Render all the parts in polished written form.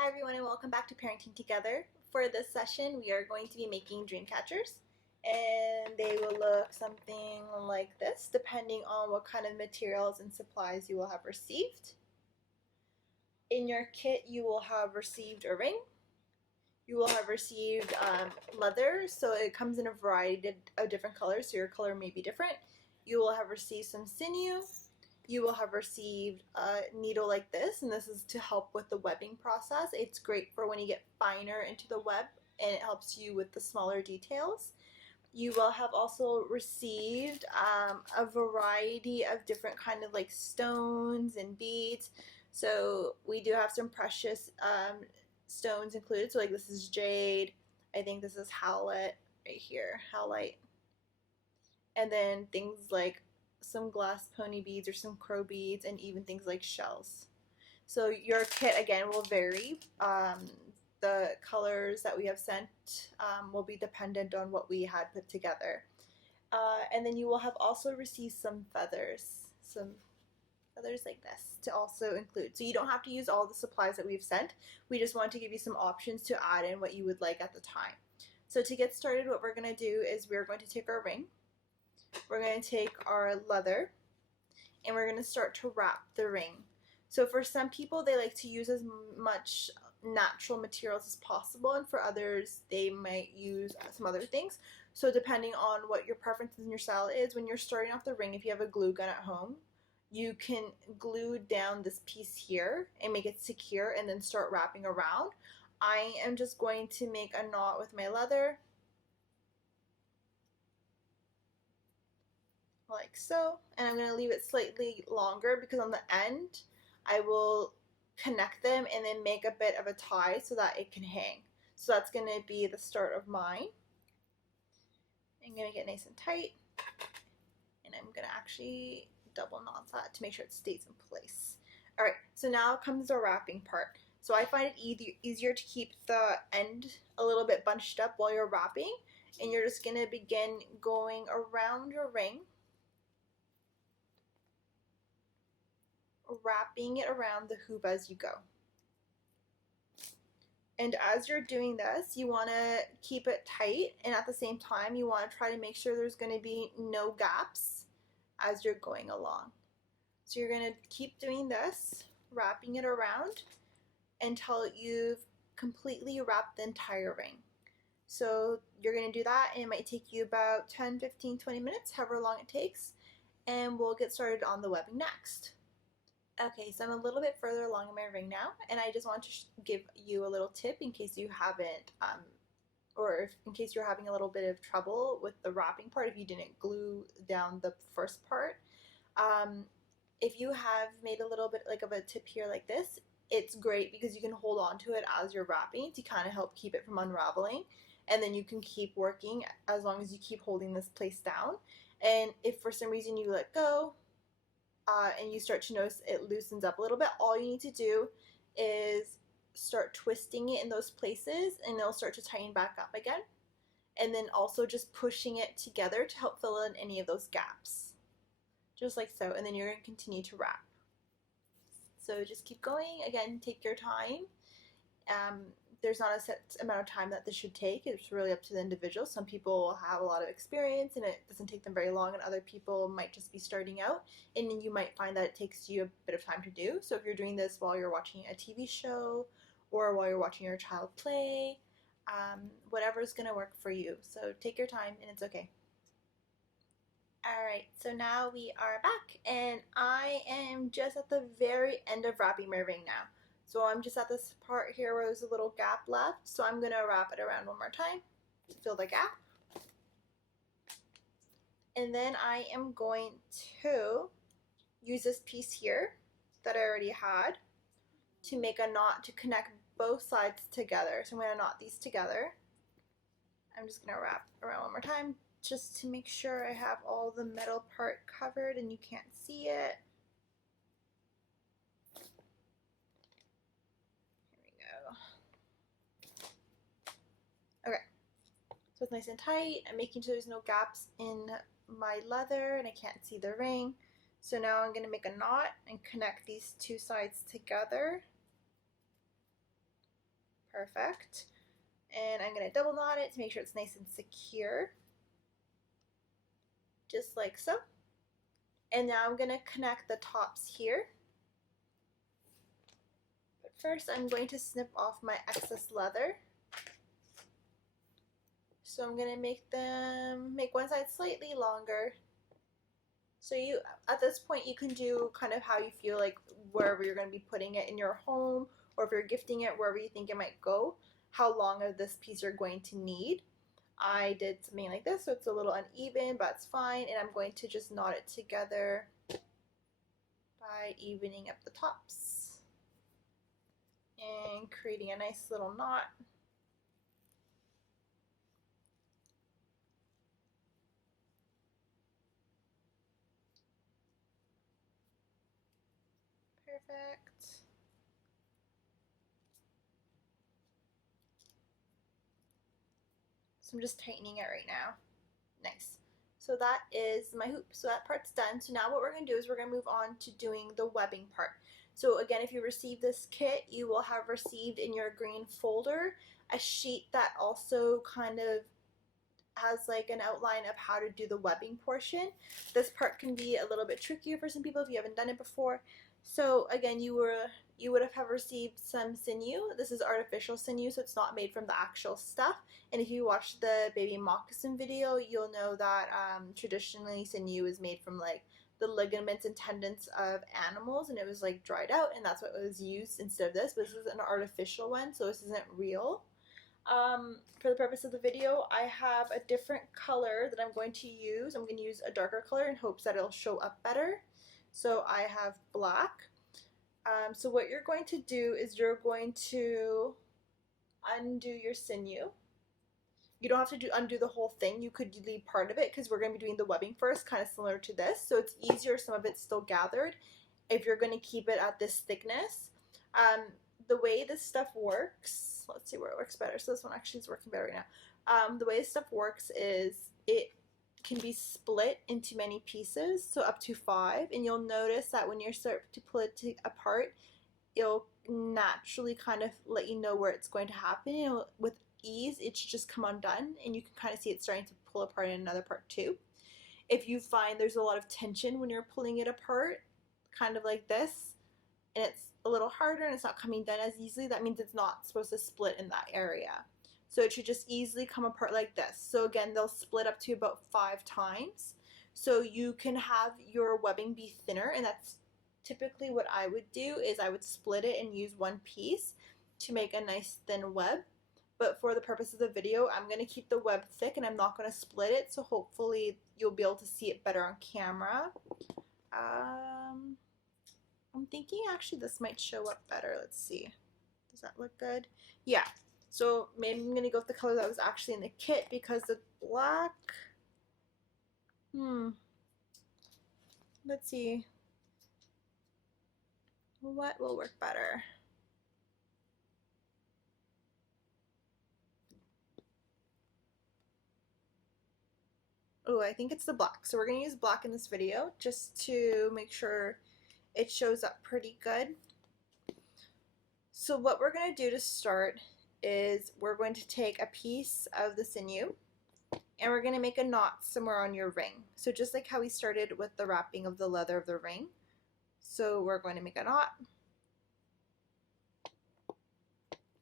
Hi everyone and welcome back to Parenting Together. For this session we are going to be making dream catchers and they will look something like this depending on what kind of materials and supplies you will have received. In your kit you will have received a ring. You will have received leather, so it comes in a variety of different colors, so your color may be different. You will have received some sinew. You will have received a needle like this, and this is to help with the webbing process. It's great for when you get finer into the web, and it helps you with the smaller details. You will have also received a variety of different kind of like stones and beads. So we do have some precious stones included. So like this is jade. I think this is howlite right here, howlite. And then things like some glass pony beads or some crow beads, and even things like shells. So your kit again will vary. The colors that we have sent will be dependent on what we had put together. And then you will have also received some feathers like this to also include. So you don't have to use all the supplies that we've sent. We just want to give you some options to add in what you would like at the time. So to get started, what we're going to do is we're going to take our ring. We're going to take our leather and we're going to start to wrap the ring. So for some people, they like to use as much natural materials as possible, and for others, they might use some other things. So depending on what your preferences and your style is, when you're starting off the ring, if you have a glue gun at home, you can glue down this piece here and make it secure and then start wrapping around. I am just going to make a knot with my leather, like so, and I'm going to leave it slightly longer because on the end I will connect them and then make a bit of a tie so that it can hang. So that's going to be the start of mine. I'm going to get nice and tight, and I'm going to actually double knot that to make sure it stays in place. Alright, so now comes the wrapping part. So I find it easier to keep the end a little bit bunched up while you're wrapping, and you're just going to begin going around your ring, wrapping it around the hoop as you go. And as you're doing this, you want to keep it tight, and at the same time you want to try to make sure there's going to be no gaps as you're going along. So you're going to keep doing this, wrapping it around until you've completely wrapped the entire ring. So you're going to do that, and it might take you about 10, 15, 20 minutes, however long it takes, and we'll get started on the webbing next. Okay, so I'm a little bit further along in my ring now, and I just want to give you a little tip in case you haven't, or in case you're having a little bit of trouble with the wrapping part if you didn't glue down the first part. If you have made a little bit like of a tip here like this, it's great because you can hold on to it as you're wrapping to kind of help keep it from unraveling, and then you can keep working as long as you keep holding this place down. And if for some reason you let go, and you start to notice it loosens up a little bit, all you need to do is start twisting it in those places and it'll start to tighten back up again. And then also just pushing it together to help fill in any of those gaps. Just like so, and then you're going to continue to wrap. So just keep going. Again, take your time. There's not a set amount of time that this should take. It's really up to the individual. Some people have a lot of experience and it doesn't take them very long, and other people might just be starting out, and then you might find that it takes you a bit of time to do. So if you're doing this while you're watching a TV show or while you're watching your child play, whatever is going to work for you. So take your time and it's okay. Alright, so now we are back, and I am just at the very end of wrapping my ring now. So I'm just at this part here where there's a little gap left, so I'm going to wrap it around one more time to fill the gap. And then I am going to use this piece here that I already had to make a knot to connect both sides together. So I'm going to knot these together. I'm just going to wrap around one more time just to make sure I have all the metal part covered and you can't see it. Okay, so it's nice and tight. I'm making sure there's no gaps in my leather and I can't see the ring. So now I'm going to make a knot and connect these two sides together. Perfect. And I'm going to double knot it to make sure it's nice and secure. Just like so. And now I'm going to connect the tops here. But first I'm going to snip off my excess leather. So I'm going to make one side slightly longer. So you, at this point, you can do kind of how you feel like wherever you're going to be putting it in your home, or if you're gifting it, wherever you think it might go, how long of this piece you're going to need. I did something like this, so it's a little uneven, but it's fine, and I'm going to just knot it together by evening up the tops and creating a nice little knot. Perfect. So I'm just tightening it right now. Nice. So that is my hoop. So that part's done. So now what we're going to do is we're going to move on to doing the webbing part. So again, if you receive this kit, you will have received in your green folder a sheet that also kind of has like an outline of how to do the webbing portion. This part can be a little bit trickier for some people if you haven't done it before. So again, you would have received some sinew. This is artificial sinew, so it's not made from the actual stuff. And if you watch the baby moccasin video, you'll know that traditionally sinew is made from like the ligaments and tendons of animals, and it was like dried out, and that's what was used instead of this. But this is an artificial one, so this isn't real. For the purpose of the video, I have a different color that I'm going to use. I'm going to use a darker color in hopes that it'll show up better. So I have black. So what you're going to do is you're going to undo your sinew. You don't have to undo the whole thing. You could leave part of it because we're going to be doing the webbing first, kind of similar to this. So it's easier, some of it's still gathered, if you're going to keep it at this thickness. The way this stuff works, let's see where it works better. So this one actually is working better right now. The way this stuff works is it can be split into many pieces, so up to 5, and you'll notice that when you start to pull it apart, it'll naturally kind of let you know where it's going to happen, and with ease it should just come undone, and you can kind of see it starting to pull apart in another part too. If you find there's a lot of tension when you're pulling it apart, kind of like this, and it's a little harder and it's not coming down as easily, that means it's not supposed to split in that area. So it should just easily come apart like this. So again, they'll split up to about 5 times. So you can have your webbing be thinner, and that's typically what I would do, is I would split it and use one piece to make a nice thin web. But for the purpose of the video, I'm going to keep the web thick and I'm not going to split it, so hopefully you'll be able to see it better on camera. I'm thinking actually this might show up better. Let's see. Does that look good? Yeah. So maybe I'm going to go with the color that was actually in the kit, because the black, let's see. What will work better? Oh, I think it's the black. So we're going to use black in this video just to make sure it shows up pretty good. So what we're going to do to start is we're going to take a piece of the sinew and we're going to make a knot somewhere on your ring. So just like how we started with the wrapping of the leather of the ring. So we're going to make a knot.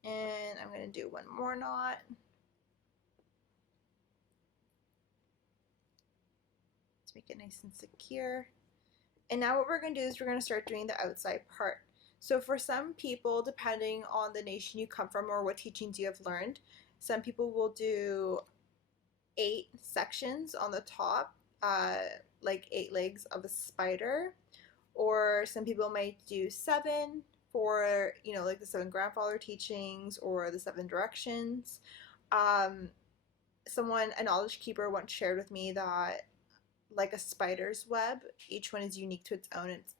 And I'm going to do one more knot. To make it nice and secure. And now what we're going to do is we're going to start doing the outside part. So for some people, depending on the nation you come from or what teachings you have learned, some people will do 8 sections on the top, like 8 legs of a spider. Or some people might do 7 for, you know, like the 7 grandfather teachings or the 7 directions. A knowledge keeper once shared with me that like a spider's web, each one is unique to its own. It's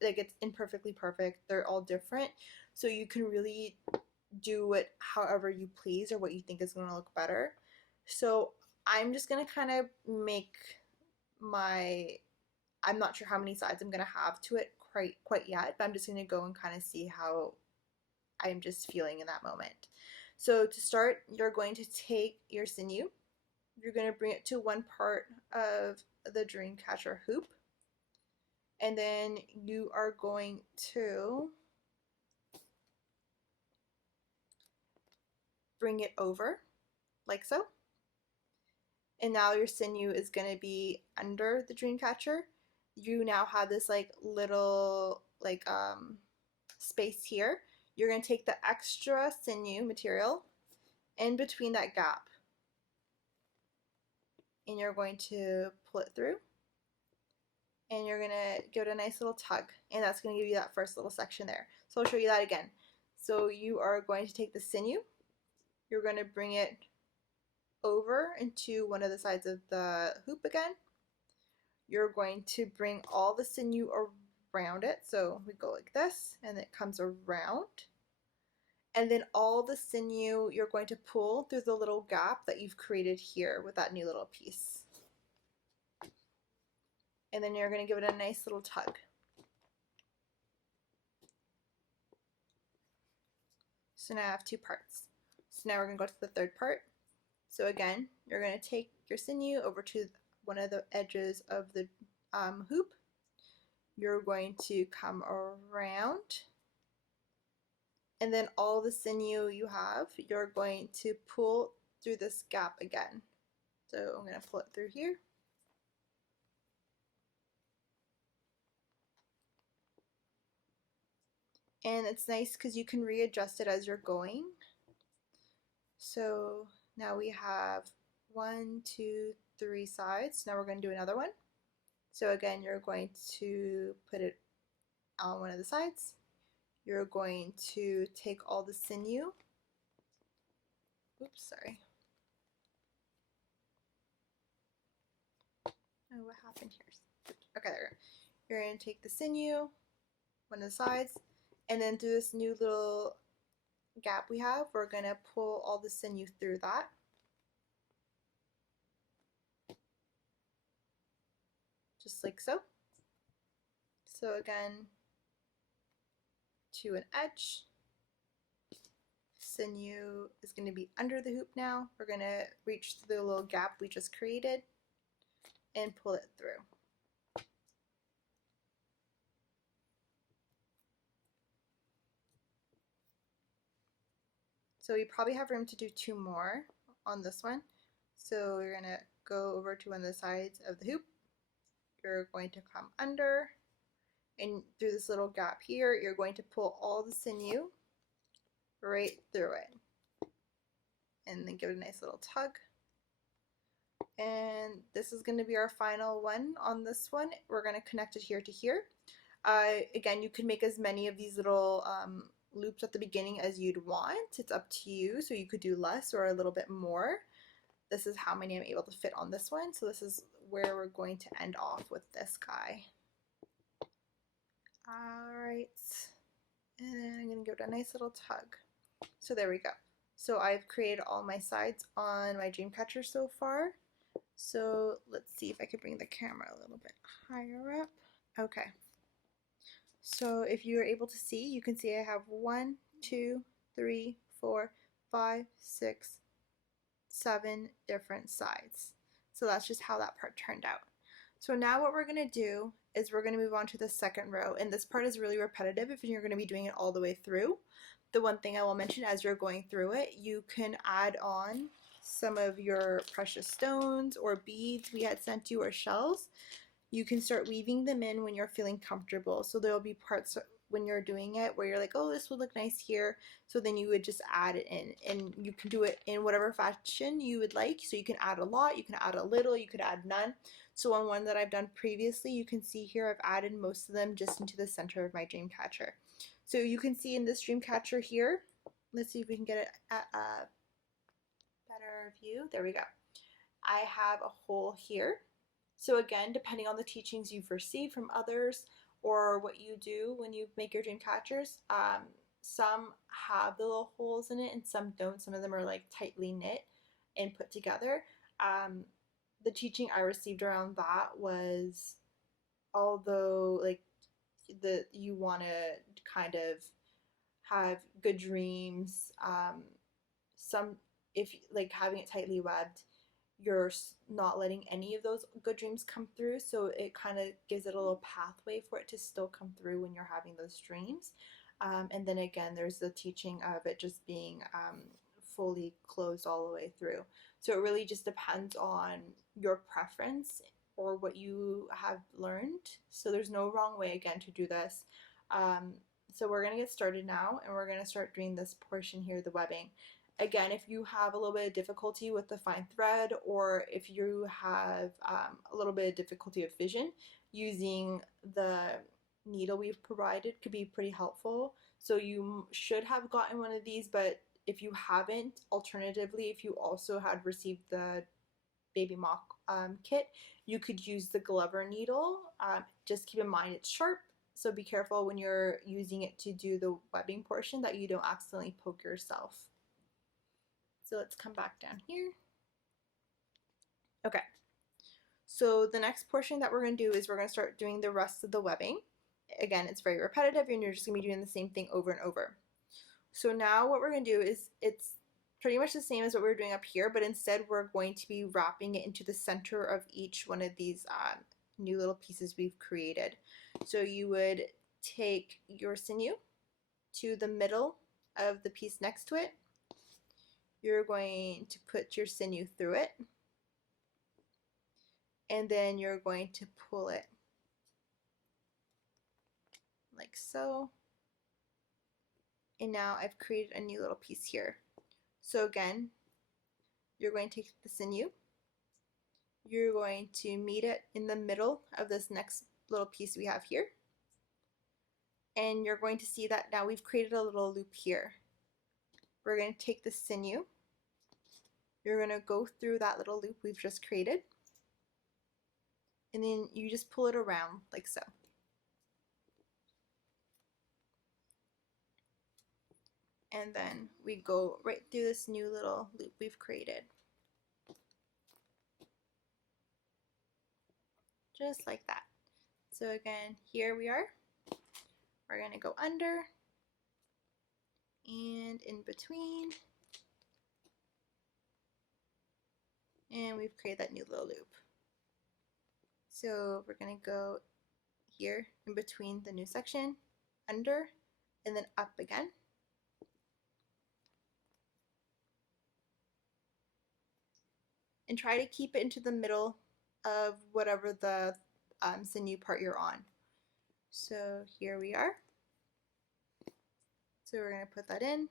it's imperfectly perfect. They're all different, so you can really do it however you please or what you think is going to look better. So I'm just going to kind of make I'm not sure how many sides I'm going to have to it quite yet, but I'm just going to go and kind of see how I'm just feeling in that moment. So to start, you're going to take your sinew, you're going to bring it to one part of the dream catcher hoop, and then you are going to bring it over like so. And now your sinew is going to be under the dream catcher. You now have this like little space here. You're going to take the extra sinew material in between that gap, and you're going to pull it through, and you're going to give it a nice little tug, and that's going to give you that first little section there. So I'll show you that again. So you are going to take the sinew, you're going to bring it over into one of the sides of the hoop again. You're going to bring all the sinew around it, so we go like this and it comes around, and then all the sinew you're going to pull through the little gap that you've created here with that new little piece, and then you're going to give it a nice little tug. So now I have two parts. So now we're going to go to the third part. So again, you're going to take your sinew over to one of the edges of the hoop. You're going to come around, and then all the sinew you have, you're going to pull through this gap again. So I'm going to pull it through here. And it's nice because you can readjust it as you're going. So now we have 1, 2, 3 sides. Now we're going to do another one. So again, you're going to put it on one of the sides. You're going to take all the sinew. Oops, sorry. Oh, what happened here? Okay, there we go. You're going to take the sinew, one of the sides, and then through this new little gap we have, we're going to pull all the sinew through that. Just like so. So again, to an edge. Sinew is going to be under the hoop now. We're going to reach through the little gap we just created and pull it through. So we probably have room to do 2 more on this one. So we're going to go over to one of the sides of the hoop. You're going to come under, and through this little gap here, you're going to pull all the sinew right through it. And then give it a nice little tug. And this is going to be our final one on this one. We're going to connect it here to here. Again, you can make as many of these little loops at the beginning as you'd want. It's up to you, so you could do less or a little bit more. This is how many I'm able to fit on this one, so this is where we're going to end off with this guy. Alright, and then I'm going to give it a nice little tug. So there we go. So I've created all my sides on my dream catcher so far. So let's see if I can bring the camera a little bit higher up. Okay. So if you're able to see, you can see I have 1, 2, 3, 4, 5, 6, 7 different sides. So that's just how that part turned out. So now what we're going to do is we're going to move on to the second row, and this part is really repetitive if you're going to be doing it all the way through. The one thing I will mention as you're going through it, you can add on some of your precious stones or beads we had sent you or shells. You can start weaving them in when you're feeling comfortable. So there will be parts when you're doing it where you're like, oh, this would look nice here. So then you would just add it in, and you can do it in whatever fashion you would like. So you can add a lot, you can add a little, you could add none. So on one that I've done previously, you can see here I've added most of them just into the center of my dream catcher. So you can see in this dream catcher here, let's see if we can get it at a better view. There we go. I have a hole here. So again, depending on the teachings you've received from others or what you do when you make your dream catchers, some have the little holes in it and some don't. Some of them are like tightly knit and put together. The teaching I received around that was, although like you want to kind of have good dreams. Some, if like having it tightly webbed, you're not letting any of those good dreams come through, so it kind of gives it a little pathway for it to still come through when you're having those dreams. And then again, there's the teaching of it just being fully closed all the way through. So it really just depends on your preference or what you have learned. So there's no wrong way, again, to do this. So we're going to get started now, and we're going to start doing this portion here, the webbing. Again, if you have a little bit of difficulty with the fine thread, or if you have a little bit of difficulty with vision, using the needle we've provided could be pretty helpful. So you should have gotten one of these, but if you haven't, alternatively, if you also had received the Baby Mock kit, you could use the Glover needle. Just keep in mind it's sharp, so be careful when you're using it to do the webbing portion that you don't accidentally poke yourself. So let's come back down here. Okay, so the next portion that we're going to do is we're going to start doing the rest of the webbing. Again, it's very repetitive, and you're just going to be doing the same thing over and over. So now what we're going to do is, it's pretty much the same as what we were doing up here, but instead we're going to be wrapping it into the center of each one of these new little pieces we've created. So you would take your sinew to the middle of the piece next to it. You're going to put your sinew through it, and then you're going to pull it like so. And now I've created a new little piece here. So again, you're going to take the sinew, you're going to meet it in the middle of this next little piece we have here, and you're going to see that now we've created a little loop here. We're going to take the sinew, you're going to go through that little loop we've just created, and then you just pull it around like so. And then we go right through this new little loop we've created. Just like that. So again, here we are. We're going to go under and in between. And we've created that new little loop. So we're going to go here in between the new section, under, and then up again. And try to keep it into the middle of whatever the sinew part you're on. So here we are. So we're going to put that in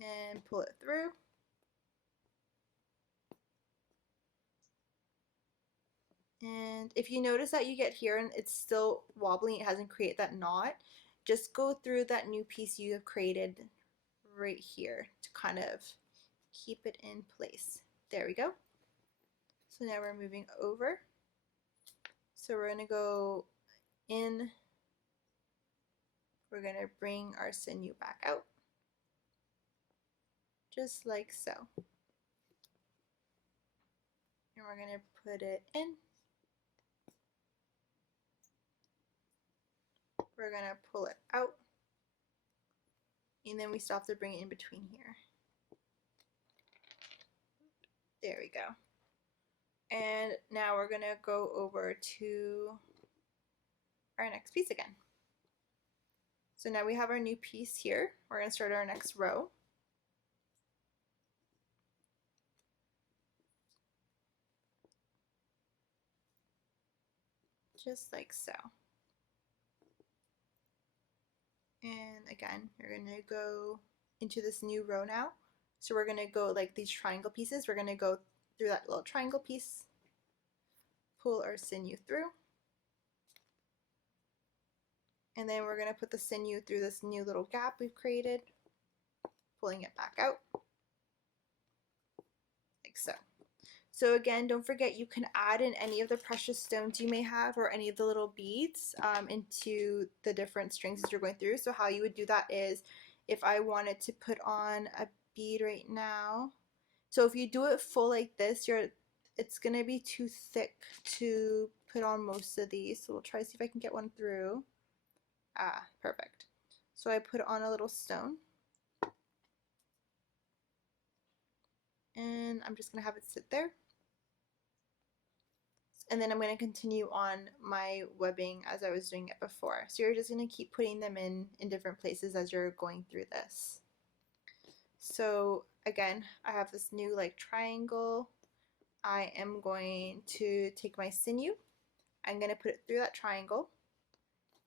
and pull it through. And if you notice that you get here and it's still wobbling, it hasn't created that knot, just go through that new piece you have created right here to kind of keep it in place. There we go. So now we're moving over. So we're going to go in. We're going to bring our sinew back out. Just like so. And we're going to put it in. We're going to pull it out. And then we still have to bring it in between here. There we go. And now we're going to go over to our next piece again. So now we have our new piece here. We're going to start our next row. Just like so. And again, you're going to go into this new row now. So we're going to go like these triangle pieces. We're going to go through that little triangle piece, pull our sinew through, and then we're going to put the sinew through this new little gap we've created, pulling it back out like so. So again, don't forget you can add in any of the precious stones you may have or any of the little beads into the different strings that you're going through. So how you would do that is, if I wanted to put on a bead right now, so if you do it full like this, it's going to be too thick to put on most of these. So we'll try to see if I can get one through. Ah, perfect. So I put it on a little stone. And I'm just going to have it sit there. And then I'm going to continue on my webbing as I was doing it before. So you're just going to keep putting them in different places as you're going through this. So again, I have this new like triangle. I am going to take my sinew. I'm going to put it through that triangle.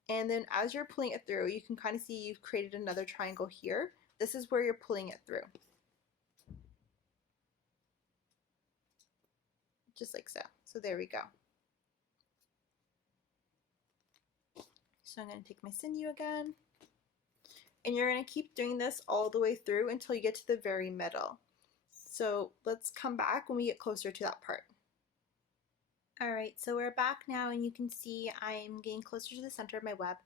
And then as you're pulling it through, you can kind of see you've created another triangle here. This is where you're pulling it through. Just like so. So there we go. So I'm going to take my sinew again. And you're going to keep doing this all the way through until you get to the very middle. So let's come back when we get closer to that part. Alright, so we're back now and you can see I'm getting closer to the center of my web.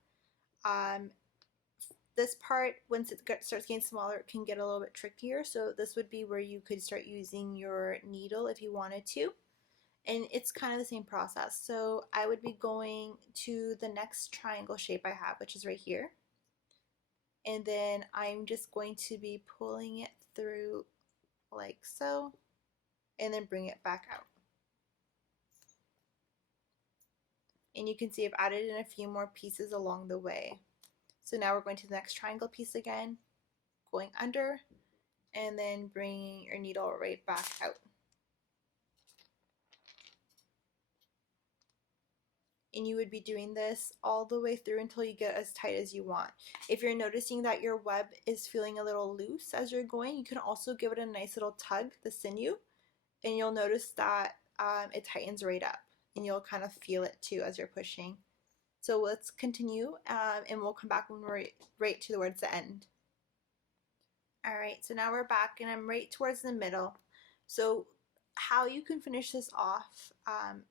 This part, once it starts getting smaller, it can get a little bit trickier. So this would be where you could start using your needle if you wanted to. And it's kind of the same process. So I would be going to the next triangle shape I have, which is right here. And then I'm just going to be pulling it through like so, and then bring it back out. And you can see I've added in a few more pieces along the way. So now we're going to the next triangle piece again, going under, and then bringing your needle right back out. And you would be doing this all the way through until you get as tight as you want. If you're noticing that your web is feeling a little loose as you're going, you can also give it a nice little tug, the sinew, and you'll notice that it tightens right up, and you'll kind of feel it too as you're pushing. So let's continue, and we'll come back when we're right towards the end. Alright, so now we're back and I'm right towards the middle. So how you can finish this off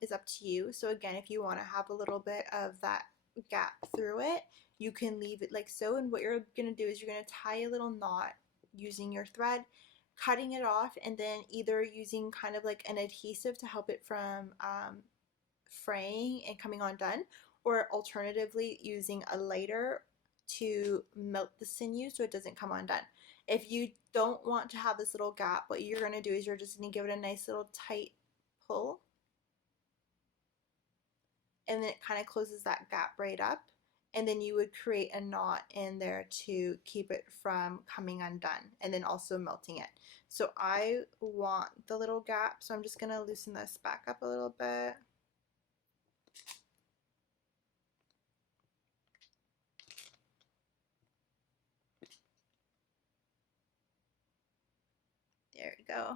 is up to you. So again, if you want to have a little bit of that gap through it, you can leave it like so. And what you're going to do is you're going to tie a little knot using your thread, cutting it off, and then either using kind of like an adhesive to help it from fraying and coming undone, or alternatively using a lighter to melt the sinew so it doesn't come undone. If you don't want to have this little gap, what you're going to do is you're just going to give it a nice little tight pull, and then it kind of closes that gap right up, and then you would create a knot in there to keep it from coming undone and then also melting it. So I want the little gap, so I'm just going to loosen this back up a little bit. There we go.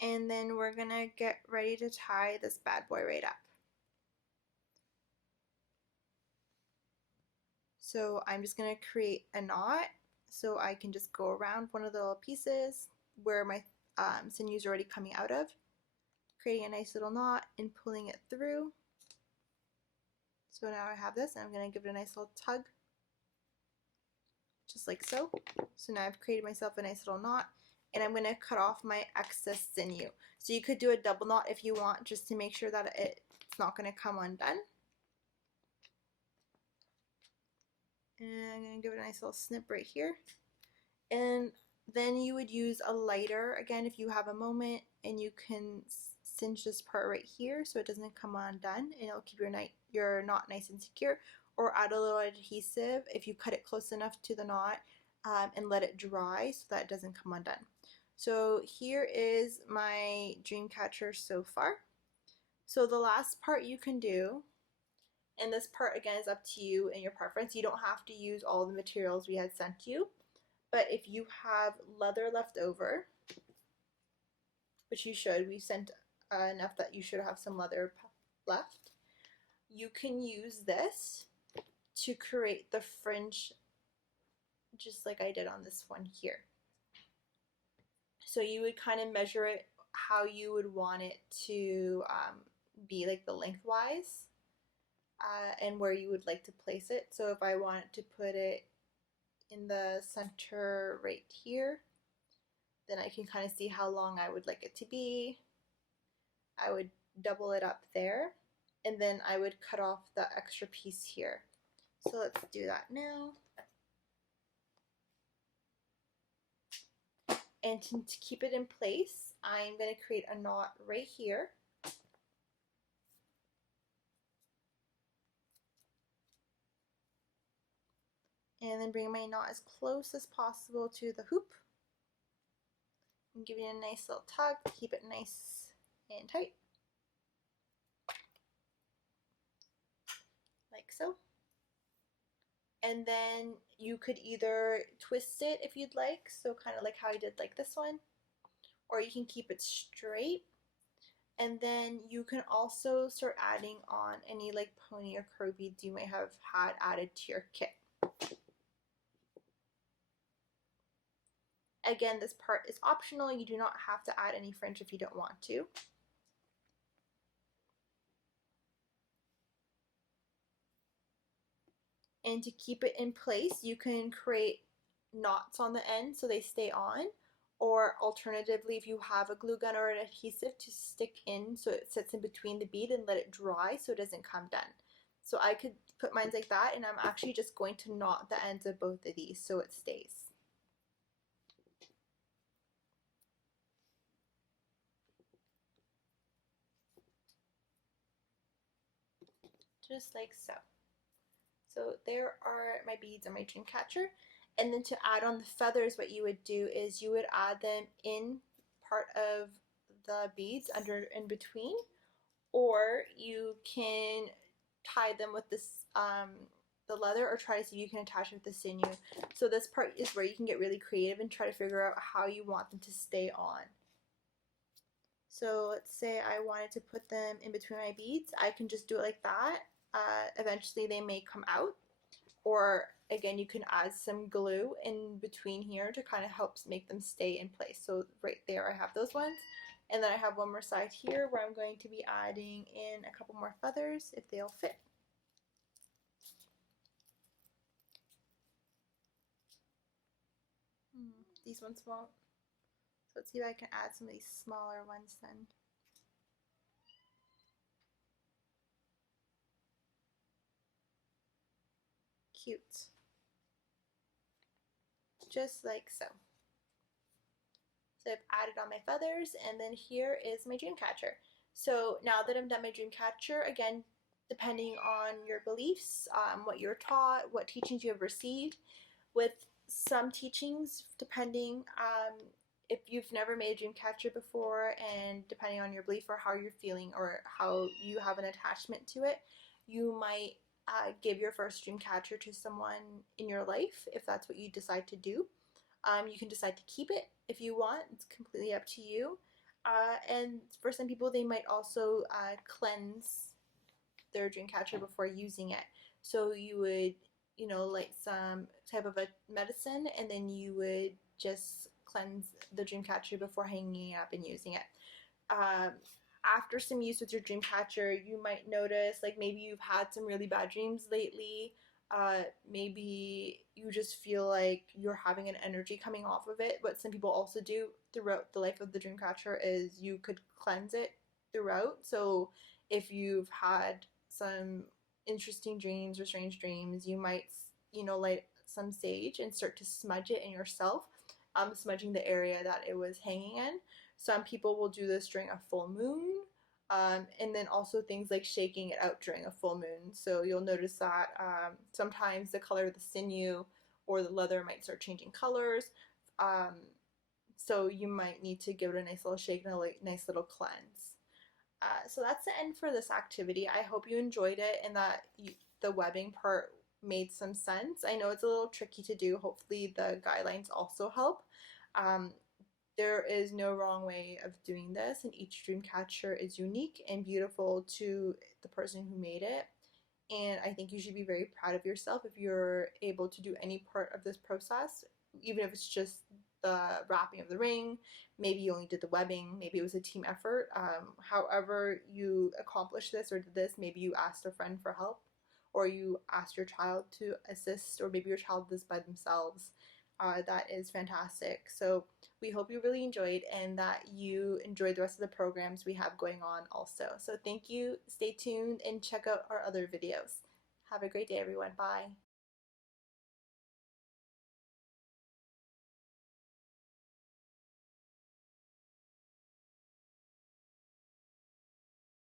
And then we're gonna get ready to tie this bad boy right up. So I'm just gonna create a knot so I can just go around one of the little pieces where my sinew is already coming out of, creating a nice little knot and pulling it through. So now I have this, and I'm gonna give it a nice little tug, just like so. So now I've created myself a nice little knot, and I'm going to cut off my excess sinew. So you could do a double knot if you want, just to make sure that it's not going to come undone. And I'm going to give it a nice little snip right here. And then you would use a lighter, again, if you have a moment, and you can cinch this part right here so it doesn't come undone, and it'll keep your knot nice and secure. Or add a little adhesive if you cut it close enough to the knot, and let it dry so that it doesn't come undone. So here is my dream catcher so far. So the last part you can do, and this part again is up to you and your preference. You don't have to use all the materials we had sent you, but if you have leather left over, which you should, we sent enough that you should have some leather left, you can use this to create the fringe just like I did on this one here. So you would kind of measure it how you would want it to be, like the lengthwise, and where you would like to place it. So if I wanted to put it in the center right here, then I can kind of see how long I would like it to be. I would double it up there, and then I would cut off the extra piece here. So let's do that now. And to keep it in place, I'm going to create a knot right here. And then bring my knot as close as possible to the hoop. And give it a nice little tug, keep it nice and tight. Like so. And then you could either twist it if you'd like, so kind of like how I did like this one, or you can keep it straight. And then you can also start adding on any like pony or crow beads you may have had added to your kit. Again, this part is optional. You do not have to add any fringe if you don't want to. And to keep it in place, you can create knots on the end so they stay on, or alternatively, if you have a glue gun or an adhesive, to stick in so it sits in between the bead and let it dry so it doesn't come down. So I could put mine like that, and I'm actually just going to knot the ends of both of these so it stays. Just like so. So there are my beads and my dream catcher. And then to add on the feathers, what you would do is you would add them in part of the beads under in between, or you can tie them with this the leather, or try to see if you can attach it with the sinew. So this part is where you can get really creative and try to figure out how you want them to stay on. So let's say I wanted to put them in between my beads. I can just do it like that. Eventually they may come out, or again you can add some glue in between here to kind of help make them stay in place. So right there I have those ones, and then I have one more side here where I'm going to be adding in a couple more feathers if they'll fit. These ones won't. So let's see if I can add some of these smaller ones then. Cute. Just like so. So I've added on my feathers, and then here is my dream catcher. So now that I've done my dream catcher, again, depending on your beliefs, what you're taught, what teachings you have received, with some teachings, depending if you've never made a dream catcher before, and depending on your belief or how you're feeling or how you have an attachment to it, you might give your first dream catcher to someone in your life if that's what you decide to do. You can decide to keep it if you want. It's completely up to you. And for some people, they might also cleanse their dream catcher before using it. So you would, like some type of a medicine, and then you would just cleanse the dream catcher before hanging it up and using it. After some use with your dream catcher, you might notice like maybe you've had some really bad dreams lately. Maybe you just feel like you're having an energy coming off of it. What some people also do throughout the life of the dream catcher is you could cleanse it throughout. So if you've had some interesting dreams or strange dreams, you might, light some sage and start to smudge it in yourself, smudging the area that it was hanging in. Some people will do this during a full moon. And then also things like shaking it out during a full moon. So you'll notice that sometimes the color of the sinew or the leather might start changing colors. So you might need to give it a nice little shake and a nice little cleanse. So that's the end for this activity. I hope you enjoyed it and that the webbing part made some sense. I know it's a little tricky to do. Hopefully the guidelines also help. There is no wrong way of doing this, and each dream catcher is unique and beautiful to the person who made it. And I think you should be very proud of yourself if you're able to do any part of this process, even if it's just the wrapping of the ring. Maybe you only did the webbing, maybe it was a team effort. However you accomplished this or did this, maybe you asked a friend for help, or you asked your child to assist, or maybe your child did this by themselves. That is fantastic. So we hope you really enjoyed and that you enjoyed the rest of the programs we have going on also. So thank you, stay tuned, and check out our other videos. Have a great day, everyone. Bye.